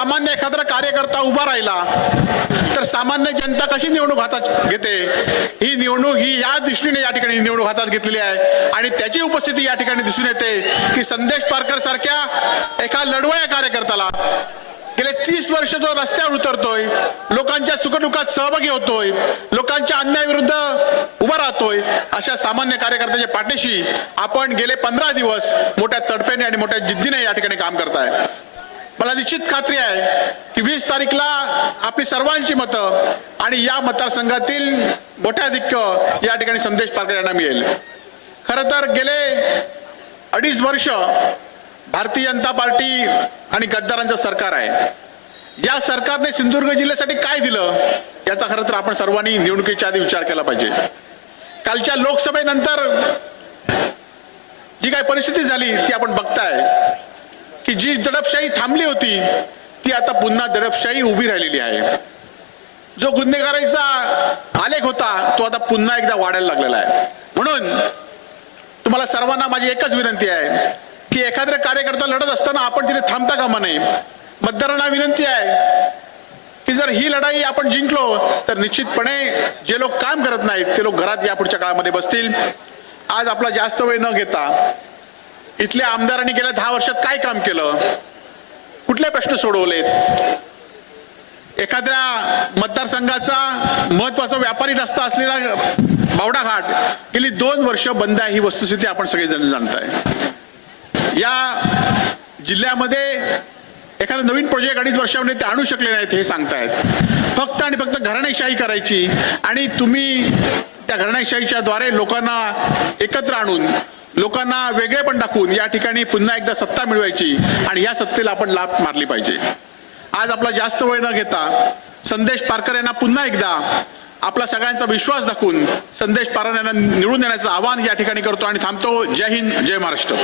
सामान्य एखादा कार्यकर्ता उभा राहिला तर सामान्य जनता कशी निवडणूक हातात घेते, ही निवडणूक ही या दृष्टीने या ठिकाणी निवडणूक हातात घेतलेली आहे आणि त्याची उपस्थिती या ठिकाणी दिसून येते की संदेश पारकर सारख्या एका लढवया कार्यकर्त्याला गेले 30 वर्ष जो रस्त्यावर उतरतोय, लोकांच्या सुखदुःखात सहभागी होतोय, लोकांच्या अन्यायाविरुद्ध उभा राहतोय, अशा सामान्य कार्यकर्त्याच्या पाठीशी आपण गेले 15 दिवस मोठ्या तडफेने आणि मोठ्या जिद्दीने या ठिकाणी काम करताय। मला निश्चित खात्री आहे की 20 तारीखला आपली सर्वांची मतं आणि या मतदारसंघातील मोठ्या अधिक्य या ठिकाणी संदेश पारकर यांना मिळेल। खरं तर गेले 2.5 वर्ष भारतीय जनता पार्टी आणि गद्दारांचं सरकार आहे। या सरकारने सिंधुदुर्ग जिल्ह्यासाठी काय दिलं याचा खरं तर आपण सर्वांनी निवडणुकीच्या आधी विचार केला पाहिजे। कालच्या लोकसभेनंतर जी काय परिस्थिती झाली ती आपण बघताय की जी दडपशाही थांबली होती ती आता पुन्हा दडपशाही उभी राहिलेली आहे। जो गुन्हेगारीचा आलेख होता तो आता पुन्हा एकदा वाढायला लागलेला आहे। म्हणून तुम्हाला सर्वांना माझी एकच विनंती आहे की एखाद्या कार्यकर्ता लढत असताना आपण तिथे थांबता कामा नये। मतदारांना विनंती आहे की जर ही लढाई आपण जिंकलो तर निश्चितपणे जे लोक काम करत नाहीत ते लोक घरात या पुढच्या काळामध्ये बसतील। आज आपला जास्त वेळ न घेता इथल्या आमदारांनी गेल्या 10 वर्षात काय काम केलं, कुठले प्रश्न सोडवलेत, एखाद्या मतदारसंघाचा महत्वाचा व्यापारी रस्ता असलेला बावडा घाट गेली 2 वर्ष बंद आहे, ही वस्तुस्थिती आपण सगळेजण जाणताय। या जिल्ह्यामध्ये एखादा नवीन प्रोजेक्ट 2.5 वर्षामध्ये ते आणू शकले नाहीत हे सांगतायत। फक्त आणि फक्त घराणेशाही करायची आणि तुम्ही त्या घराणेशाहीच्या द्वारे लोकांना एकत्र आणून लोकांना वेगळेपण दाखवून या ठिकाणी पुन्हा एकदा सत्ता मिळवायची आणि या सत्तेला आपण लाथ मारली पाहिजे। आज आपला जास्त वेळ न घेता संदेश पारकर यांना पुन्हा एकदा आपला सगळ्यांचा विश्वास दाखवून संदेश पारकर यांना निवडून देण्याचं आवाहन या ठिकाणी करतो आणि थांबतो। जय हिंद, जय महाराष्ट्र।